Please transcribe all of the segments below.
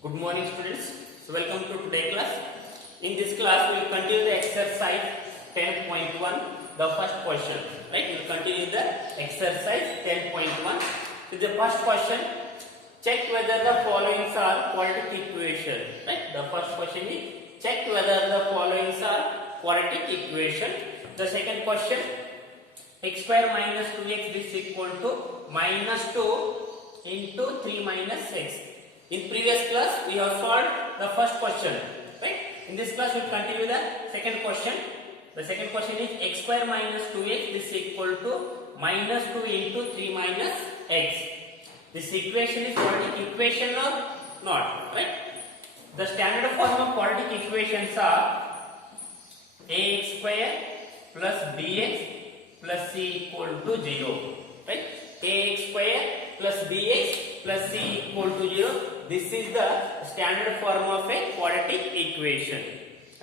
Good morning students. So welcome to today's class. In this class we will continue the exercise 10.1, the first question. Right? We will continue the exercise 10.1. So the first question, check whether the following are quadratic equation. Right? The first question is check whether the following are quadratic equation. The second question, x square minus 2x is equal to minus 2 into 3 minus x. In previous class we have solved the first question, right? In this class we will continue the second question. The second question is x square minus 2x is equal to minus 2 into 3 minus x. This equation is quadratic equation or not, right? The standard form of quadratic equations are ax square plus bx plus c equal to 0, right? Ax square plus bx plus c equal to 0. This is the standard form of a quadratic equation,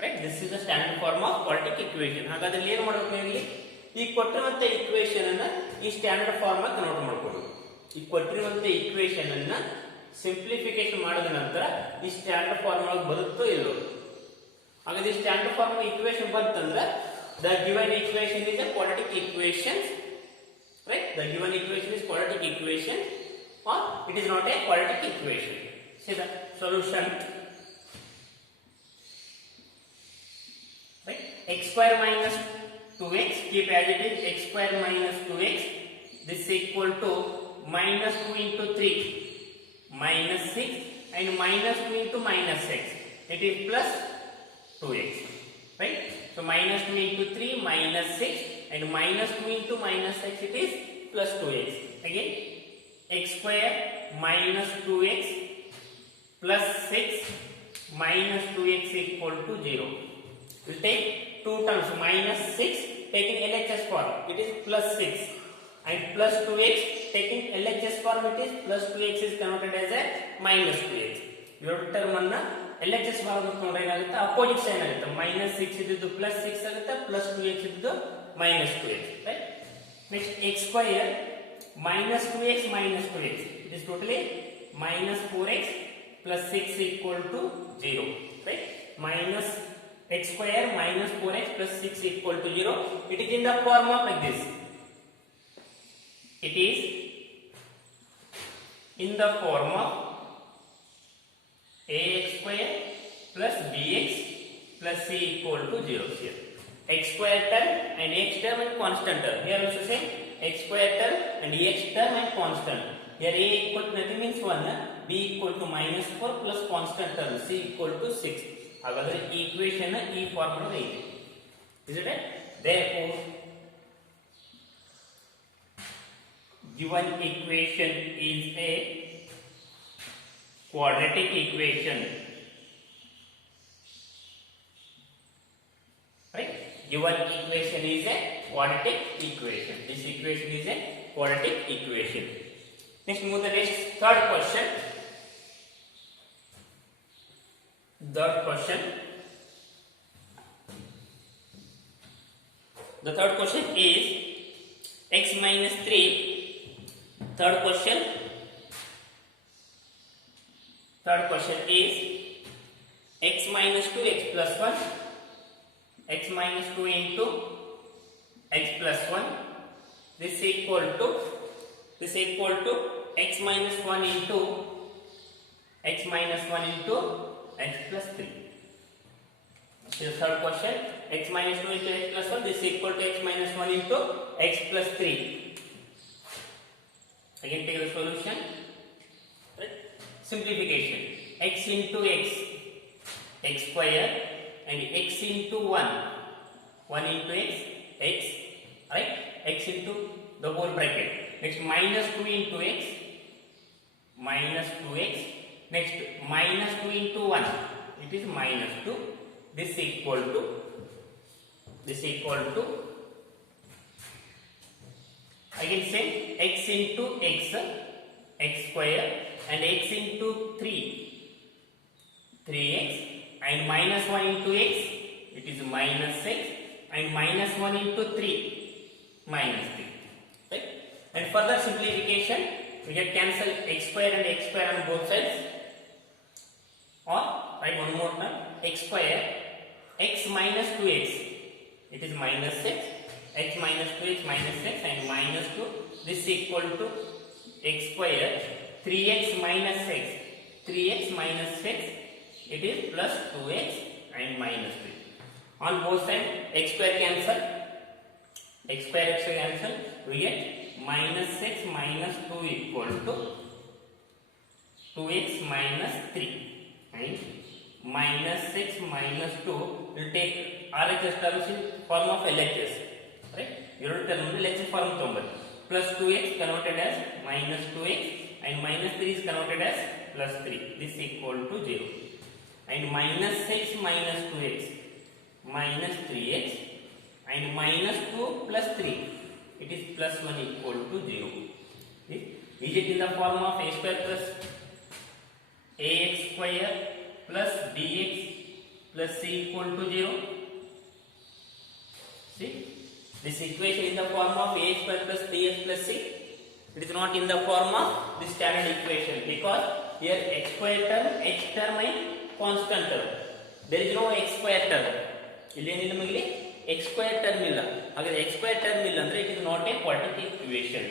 right? This is the standard form of quadratic equation. ಹಾಗಾದ್ರೆ ಏನು ಮಾಡಬೇಕು ಇಲ್ಲಿ? ಈ ಕೊಟ್ಟಿರುವಂತ equation ಅನ್ನು ಈ standard form ಆಗಿ convert ಮಾಡ್ಕೊಳ್ಳಿ. ಈ ಕೊಟ್ಟಿರುವಂತ ಈಕ್ವೇಷನ್ ಅನ್ನು ಸಿಂಪ್ಲಿಫಿಕೇಶನ್ ಮಾಡಿದ ನಂತರ ಈ ಸ್ಟ್ಯಾಂಡರ್ಡ್ ಫಾರ್ಮ್ ಒಳಗೆ ಬರುತ್ತೋ ಇಲ್ಲೋ. ಹಾಗಾದ್ರೆ ಈ ಸ್ಟ್ಯಾಂಡರ್ಡ್ ಫಾರ್ಮ್ ಈಕ್ವೇಷನ್ ಬಂತಂದ್ರೆ the given equation is a quadratic equation, right? The given equation is quadratic equation or it is not a quadratic equation. See the solution, right? X square minus 2x, keep as it is, x square minus 2x, this is equal to minus 2 into 3 minus 6 and minus 2 into minus 6, it is plus 2x, right? So minus 2 into 3 minus 6 and minus 2 into minus 6, it is plus 2x. Again x square minus 2x plus 6 minus 2x equal to 0. We will take two terms, minus 6 taking LHS form, it is plus 6 and plus 2x taking LHS form, it is plus 2x is converted as a minus 2x. Your term anna LHS ಮಾಡಬೇಕು ಏನಾಗುತ್ತೆ, opposite sign ಆಗುತ್ತೆ. minus 6 ಇದ್ದು plus 6 ಆಗುತ್ತೆ, plus 2x ಇದ್ದು minus 2x, right? Next x square minus 2x minus 2x, it is totally minus 4x plus 6 equal to 0, right? Minus x square minus 4x plus 6 equal to 0. It is in the form of like this. It is in the form of ax square plus bx plus c equal to 0 here. X square term and x term and constant term. Here also same, x square term and x term and constant. Here a equal to nothing means 1, b equal to minus 4 plus constant term c equal to 6. ಹಾಗಾದ್ರೆ ಈ equation ಈ formula ಇದೆ. Is it right? Therefore given equation is a quadratic equation, right? Given equation is a quadratic equation. This equation is a quadratic equation. Next, move the next third question. Third question. The third question is x minus 3. Third question. Third question is x minus 2x plus 1, x minus 2 into x plus 1, this is equal to x minus 1 into x minus 1 into x plus 3. This is the third question, x minus 2 into x plus 1, this is equal to x minus 1 into x plus 3. Again take the solution, right? Simplification, x into x, x square and x into 1 into x, right? X into the whole bracket. Next minus 2 into x, minus 2x. Next minus 2 into 1, it is minus 2. This equal to again same, x into x, x square and x into 3x and minus 1 into x, it is minus 6 and minus 1 into 3 minus 3, right? And further simplification, we get cancel x square and x square on both sides. x square x minus 2x. It is minus x minus 2x minus x and minus 2. This is equal to x square 3x minus x. 3x minus x. It is plus 2x and minus 3. On both sides, x square cancel. X square cancel. We get minus x minus 2 equal to 2x minus 3 and minus x minus 2 will take RHS terms in form of LHS, right? You will term LHS form plus 2x converted as minus 2x and minus 3 is converted as plus 3. This is equal to 0 and minus x minus 2x minus 3x and minus 2 plus 3. It is plus 1 equal to 0. Is it in the form of a square plus ax square plus bx plus c equal to 0? See, this equation in the form of a square plus bx plus c. It is not in the form of the standard equation because here x square term, x term and constant term. There is no x square term. X square term illa. Agar x square term illa andre it is not a quadratic equation.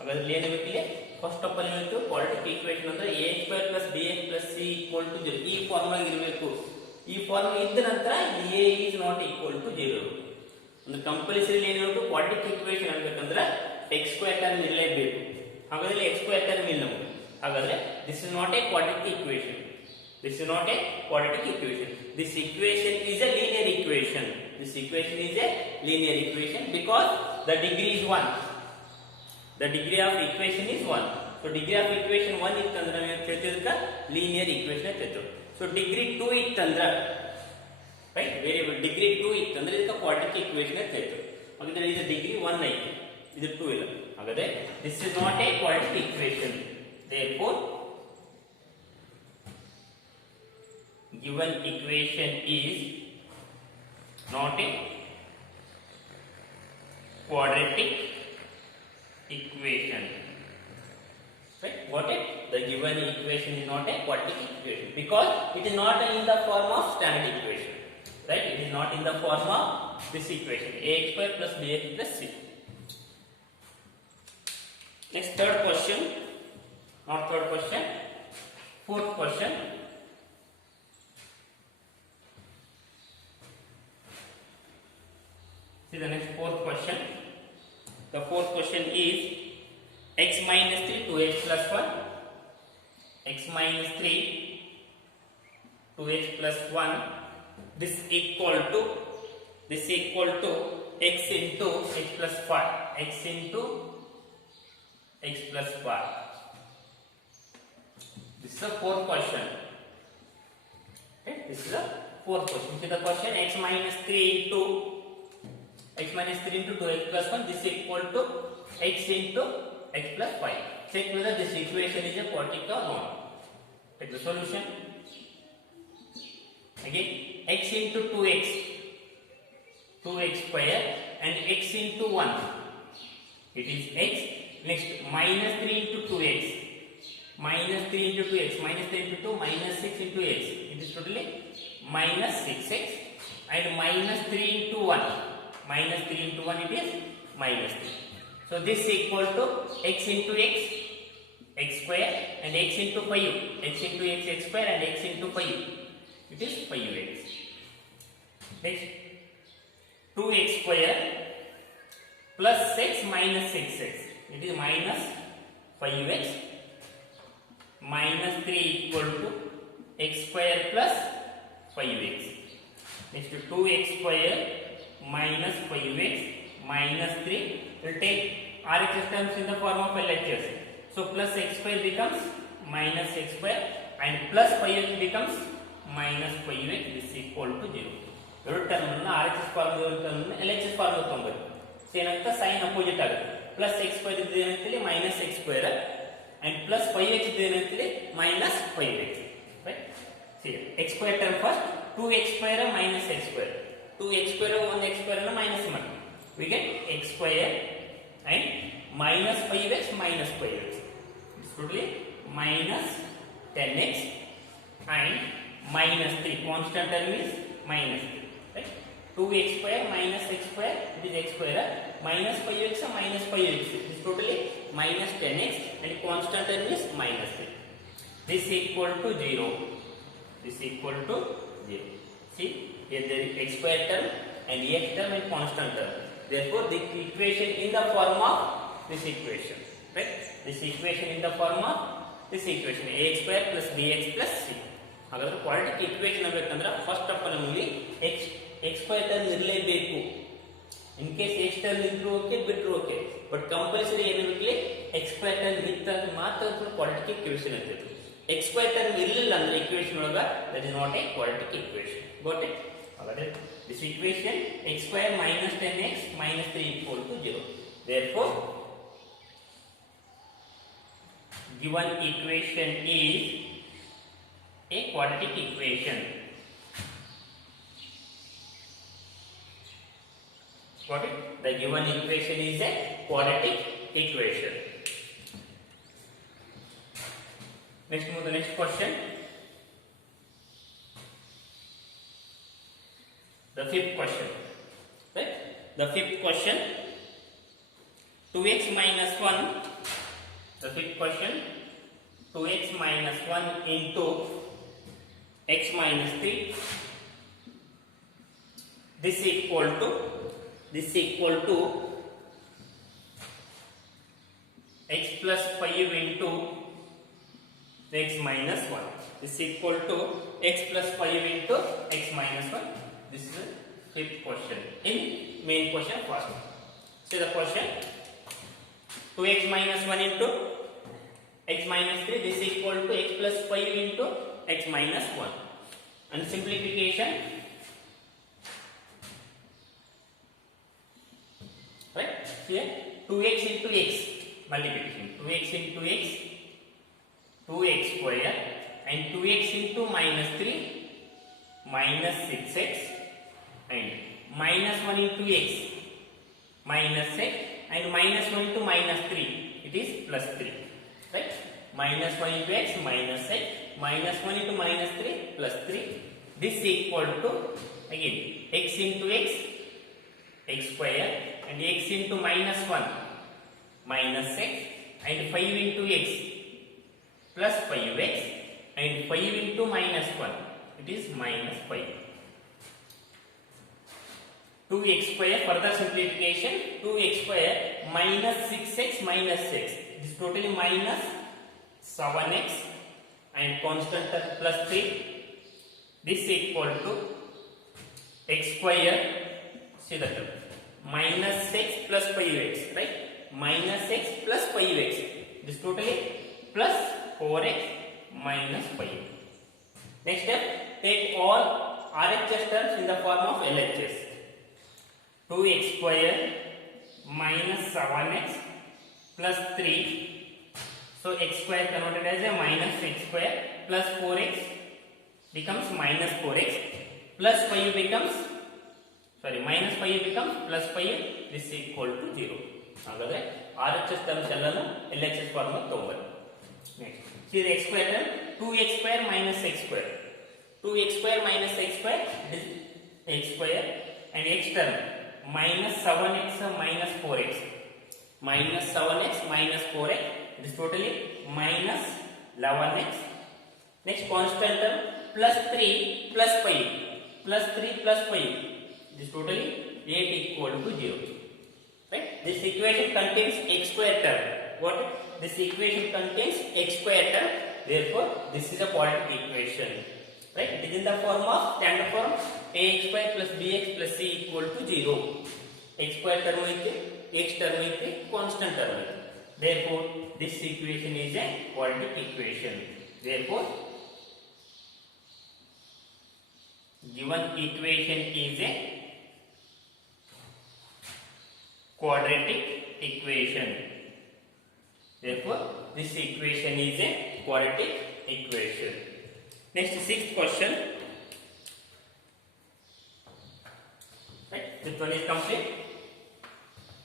Agar first of all quadratic equation andre a square plus bx plus c equal to 0. E formula irbeku. E formula idda nantara a is not equal to 0. Andre compulsory ಏನು quadratic equation ಆಗಬೇಕಂದ್ರೆ x square term ಇರಲೇಬೇಕು. ಹಾಗಾದ್ರೆ x square term ಇಲ್ಲ. ಹಾಗಾದ್ರೆ this is not a quadratic equation. This is not a quadratic equation. This equation is a linear equation. This equation is a linear equation because the degree is 1. The degree of equation is 1. So degree of equation 1 ittandre name ಹೇಳ್ತಿದ್ದಕ್ಕ linear equation ಆಗ್ತಿತ್ತು. So degree 2 ittandre right variable degree 2 ittandre ಇದಕ್ಕ quadratic equation ಆಗ್ತಿತ್ತು. ಹಾಗಾದ್ರೆ ಇದು degree 1 ಐತಿ. ಇದು 2 ಇಲ್ಲ. ಹಾಗಾದ್ರೆ this is not a quadratic equation. Therefore given equation is not a quadratic equation. Right? Got it? The given equation is not a quadratic equation because it is not in the form of standard equation. Right? It is not in the form of this equation ax square plus bx plus c. Next third question. Not third question. Fourth question. See the next fourth question. The fourth question is x minus 3 to x plus 1. X minus 3 to x plus 1. This equal to x into x plus 5. X into x plus 5. This is the fourth question. Okay? This is the fourth question. See the question x minus 3 into x minus 3 into 2x plus 1. This is equal to x into x plus 5. Check whether this equation is a quadratic or not. Take the solution. Again, x into 2x square and x into 1. It is x. Next, minus 3 into 2x. Minus 3 into 2x. Minus 3 into 2. Minus 6 into x. It is totally minus 6x. And minus 3 into 1. Minus 3 into 1 it is minus 3. So this is equal to x into x square and x into 5. X into x square and x into 5. It is 5x. Next 2x square plus 6 minus 6x. It is minus 5x. Minus 3 equal to x square plus 5x. Next 2x square minus 5x minus 3 will take RHS terms in the form of LHS. So plus x square becomes minus x square and plus 5x becomes minus 5x. This is equal to 0. ಎರಡು term ಅನ್ನು RHS from term LHS from ತಗೊಂಡ್ಬರ್ತೀವಿ. So ಏನಾಗುತ್ತೆ sign opposite ಆಗುತ್ತೆ. Plus x square ಇದ್ದು ಏನಂತೇಳಿ minus x square and plus 5x ಇದ್ದು ಏನಂತೇಳಿ minus 5x. Right? See x square term first 2x square minus x square. 2x square 1x square ಅನ್ನು minus ಮಾಡಿ. We get x square and minus 5x minus 5x. It's totally minus 10x and minus 3. Constant term is minus 3. Right? 2x square minus x square, it is x square, minus 5x minus 5x. It is totally minus 10x and constant term is minus 3. This is equal to 0. This is equal to 0. See, here there is x square term and x term and constant term. Therefore, the equation in the form of this equation. Right? This equation in the form of this equation ax square plus bx plus c. ಹಾಗಾದ್ರೆ quadratic equation ಆಗಬೇಕಂದ್ರೆ first of all ನಮಗೆ x square term ಇರಲೇಬೇಕು. In case x term ಇದ್ರೂ okay ಬಿಟ್ರು okay, but compulsory ಏನಿರಲಿ x square term ಇದ್ದಾಗ ಮಾತ್ರ quadratic equation ಆಗ್ತದೆ. x ಸ್ಕ್ವೇರ್ ಟರ್ಮ್ ಇರಲಿಲ್ಲ ಅಂದ್ರೆ ಈಕ್ವೇಷನ್ ಒಳಗ that is not a quadratic equation. Got it? ಹಾಗಾದ್ರೆ this equation x square minus 10x minus 3 equal to 0. Therefore, given equation is a quadratic equation. Got it? The given equation is a quadratic equation. Next, move to the next question. The fifth question. Right? The fifth question. 2x minus 1. The fifth question. 2x minus 1 into x minus 3. This equal to x plus 5 into x minus 1. This equal to x plus 5 into x minus 1. This is the fifth question. In main question first. See the question. 2x minus 1 into x minus 3. This equal to x plus 5 into x minus 1. And simplification. Right? Here 2x into x multiplication. 2x into x, 2x square, and 2x into minus 3 minus 6x, and minus 1 into x minus x, and minus 1 into minus 3, it is plus 3. Right? Minus 1 into x minus x, minus 1 into minus 3 plus 3. This equal to again x into x, x square, and x into minus 1 minus x, and 5 into x plus 5x, and 5 into minus 1, it is minus 5. 2x square, further simplification, 2x square minus 6x minus 6. It is totally minus 7x and constant term plus 3. This equal to x square, see the term, minus 6 plus 5x, right? Minus x plus 5x. This totally plus 4x minus 5. Next step, take all RHS terms in the form of LHS. 2x square minus 7x plus 3. So x square converted as a minus x square plus 4x becomes minus 4x plus 5 becomes, sorry, minus 5 becomes plus 5. This is equal to 0. ಹಾಗಾದ್ರೆ RHS terms ಎಲ್ಲಾನು LHS from ತಗೊಂಡ್ಬನ್ನಿ. Next see the x square term, 2x square minus x square. 2x square minus x square is x square, and x term minus 7x minus 4x. Minus 7x minus 4x, it is totally minus 11x. Next constant term plus 3 plus 5 plus 3 plus 5, it is totally 8 equal to 0. Right? This equation contains x square term. What? This equation contains x square term. Therefore, this is a quadratic equation. Right? It is in the form of standard form ax square plus bx plus c equal to 0. X square term is x term is constant term. Therefore, this equation is a quadratic equation. Therefore, given equation is a quadratic equation. Therefore, this equation is a quadratic equation. Next, sixth question. Right? This one is complete.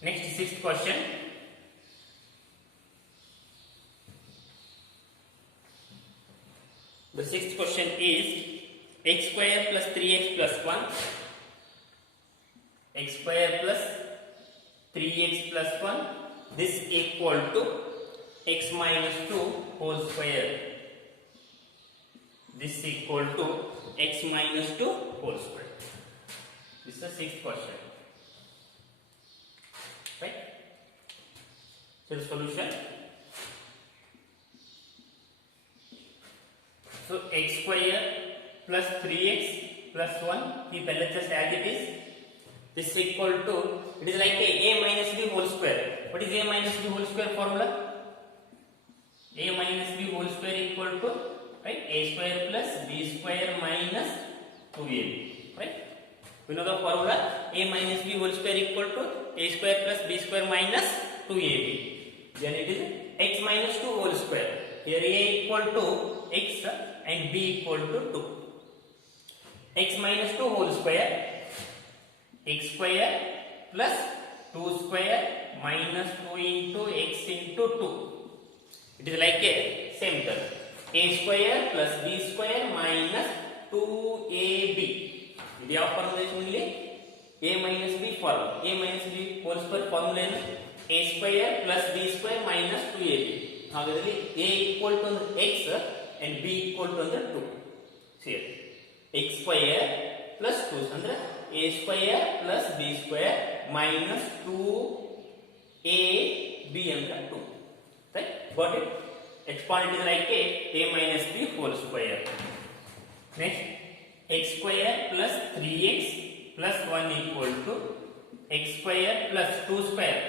Next, sixth question. The sixth question is x square plus 3x plus 1, x square plus 3x plus 1, this equal to x minus 2 whole square. This equal to x minus 2 whole square. This is the sixth question. Right? So the solution. So x square plus 3x plus 1, keep LHS as it is. This equal to, it is like a minus b whole square. What is a minus b whole square formula? A minus b whole square equal to, right, a square plus b square minus 2ab. Right? We know the formula. A minus b whole square equal to a square plus b square minus 2ab. Then it is x minus 2 whole square. Here a equal to x and b equal to 2. X minus 2 whole square, x square plus 2 square minus 2 into x into 2. It is like a same term. A square plus b square minus 2ab. This is formula only. A minus b formula. A minus b whole square formula is a square plus b square minus 2ab. Hagadali a equal to x and b equal to 2. See, x square plus 2 andre a square plus b square minus 2ab andre 2. Right? Got it? Exponent is like a minus b whole square. Next, x square plus 3x plus 1 equal to x square plus 2 square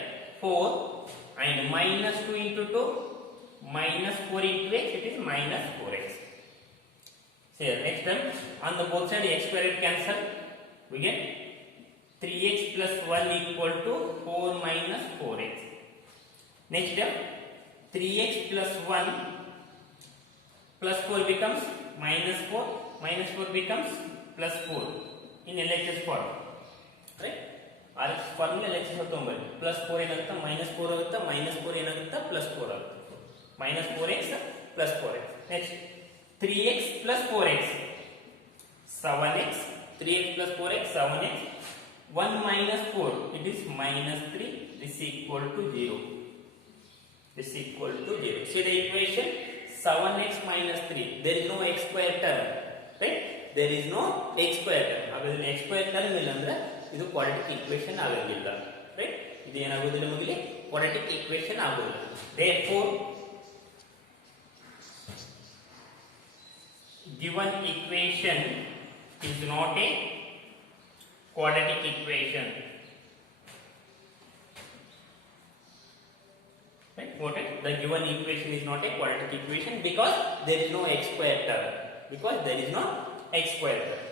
4 and minus 2 into 2 minus 4 into x, it is minus 4x. So here, next term on the both side x square cancel, we get 3x plus 1 equal to 4 minus 4x. Next term 3x plus 1 plus 4 becomes minus 4, minus 4 becomes plus 4 in LHS form. Right? RX formula LHS होता plus 4 ಏನಾಗುತ್ತೆ minus 4 ಆಗುತ್ತೆ, minus 4 ಏನಾಗುತ್ತೆ plus 4 ಆಗುತ್ತೆ. Minus 4x plus 4x. Next 3x plus 4x 7x. 3x plus 4x 7x. 1 minus 4 it is minus 3. This equal to 0. This equal to 0. See the equation 7x minus 3. There is no x square term. Right? There is no x square term. If x square term is there, this is quadratic equation. Right? This is quadratic equation. Therefore, given equation is not a quadratic equation. Right? What is the given equation is not a quadratic equation because there is no x square term. Because there is no x square term.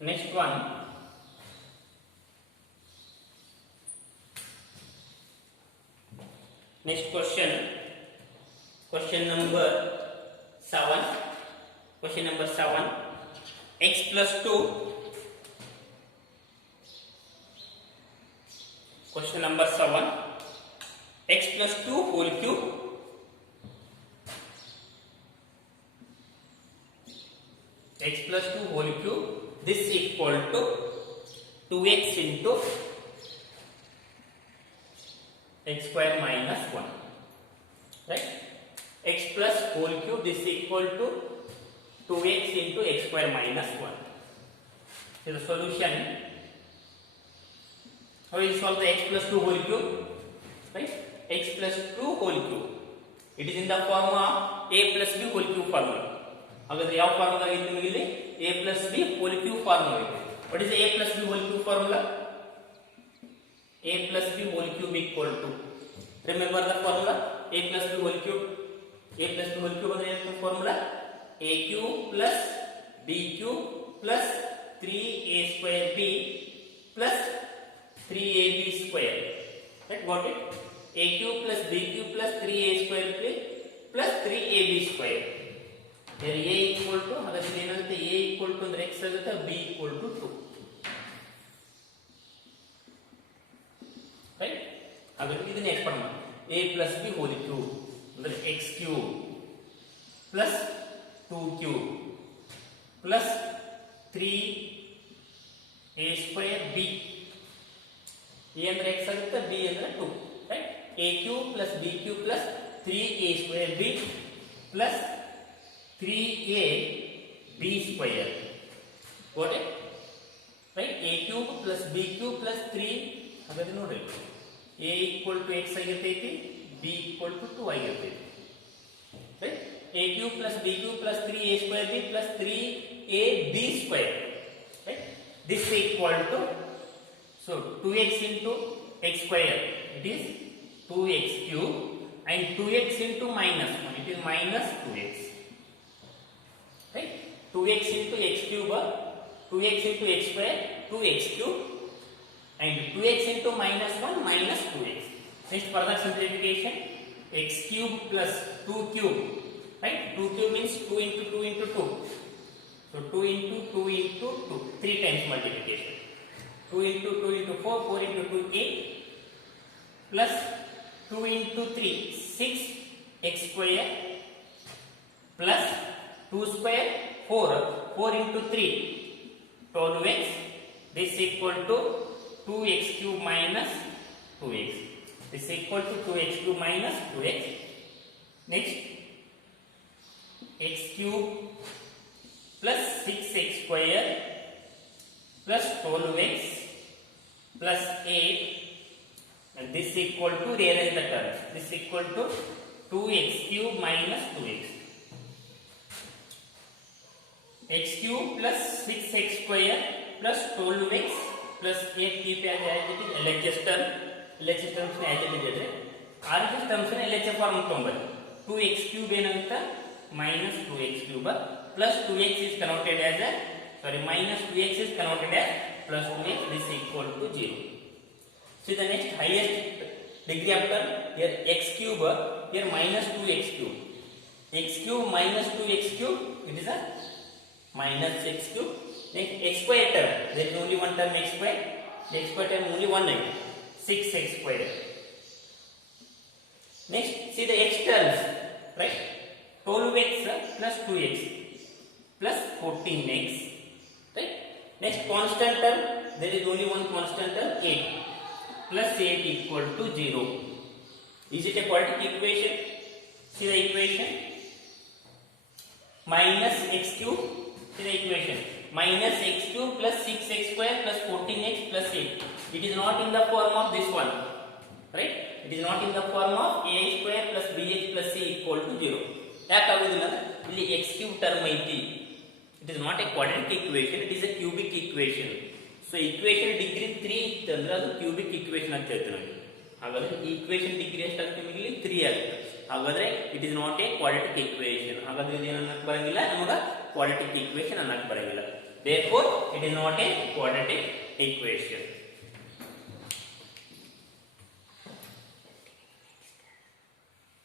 Next one. Next question. Question number 7. Question number 7. X plus 2. Question number 7. X plus 2 whole cube. X plus 2 whole cube. This equal to 2x into x square minus 1. Right? X plus whole cube. This equal to 2x into x square minus 1. So the solution. How will you solve the x plus 2 whole cube? Right? X plus 2 whole cube. It is in the form of a plus b whole cube formula. Agar ಯಾವ formula ಇದೆ ನಿಮಗೆ ಇಲ್ಲಿ a plus b whole cube formula ಇದೆ. What is the a plus b whole cube formula? A plus b whole cube equal to, remember the formula a plus b whole cube. A plus b whole cube ಅಂದ್ರೆ ಏನು formula? a cube plus b cube plus 3a square b plus 3ab square. Right? Got it? A cube plus b cube plus 3a square plus 3ab square. Here a equal to, ಹಾಗಾದ್ರೆ ಏನಾಗುತ್ತೆ a equal to ಅಂದ್ರೆ x ಆಗುತ್ತೆ, b equal to 2. Right? ಹಾಗಾದ್ರೆ ಇದನ್ನ expand ಮಾಡಿ a plus b whole cube. ಅಂದ್ರೆ x cube plus 2 cube plus 3a square b. a ಅಂದ್ರೆ x ಆಗುತ್ತೆ, b ಅಂದ್ರೆ 2, right? a cube plus b cube plus 3a square b plus 3a b square. Got it? Right? a cube plus b cube plus 3, ಹಾಗಾದ್ರೆ ನೋಡಿ a equal to x ಆಗಿರ್ತೈತಿ, b equal to 2 ಆಗಿರ್ತೈತಿ. Right? a cube plus b cube plus 3a square b plus 3ab square. Right? This is equal to, so 2x into x square, it is 2x cube, and 2x into minus 1, it is minus 2x. Right? 2x into x cube, 2x into x square, 2x cube, and 2x into minus 1 minus 2x. Next further simplification, x cube plus 2 cube. Right? 2 cube means 2 into 2 into 2. So 2 into 2 into 2, 3 times multiplication. 2 into 2 into 4, 4 into 2, 8, plus 2 into 3, 6 x square, plus 2 square, 4, 4 into 3, 12x. This is equal to 2x cube minus 2x. This is equal to 2x cube minus 2x. Next, x cube plus 6x square plus 12x plus 8, and this is equal to, rearrange the terms, this is equal to 2x cube minus 2x. x cube plus 6x square plus 12x plus 8 keep as it is LHS term. LHS terms as it is ಇದ್ರೆ RHS terms LHS form ತಗೊಂಬರಿ. 2x cube ಏನಾಗುತ್ತೆ minus 2x cube plus 2x is converted as a, sorry, minus 2x is converted as plus 2x. This is equal to 0. See the next highest degree of term, here x cube, here minus 2x cube. X cube minus 2x cube, it is a minus x cube. Next x square term, there is only one term x square. The x square term only one, 6x square. Next, see the x terms, right? 12x plus 2x plus 14x, right? Next constant term, there is only one constant term, 8 plus 8 equal to 0. Is it a quadratic equation? See the equation, minus x cube, see the equation, minus x cube plus 6x square plus 14x plus 8. It is not in the form of this one, right? It is not in the form of ax square plus bx plus c equal to 0. ಯಾಕೆ ಆಗುದಿಲ್ಲ ಅಂದ್ರೆ ಇಲ್ಲಿ x cube term ಐತಿ. It is not a quadratic equation, it is a cubic equation. So equation degree 3 ಇತ್ತಂದ್ರೆ ಅದು cubic equation ಅಂತ ಹೇಳ್ತೀವಿ ನಾವು. ಹಾಗಾದ್ರೆ equation degree ಎಷ್ಟಾಗುತ್ತೆ ನಿಮಗೆ ಇಲ್ಲಿ 3 ಆಗುತ್ತೆ. ಹಾಗಾದ್ರೆ it is not a quadratic equation. ಹಾಗಾದ್ರೆ ಇದು ಏನು ಅನ್ನಕ್ಕೆ ಬರಂಗಿಲ್ಲ, ನಮಗೆ quadratic equation ಅನ್ನಕ್ಕೆ ಬರಂಗಿಲ್ಲ. Therefore it is not a quadratic equation.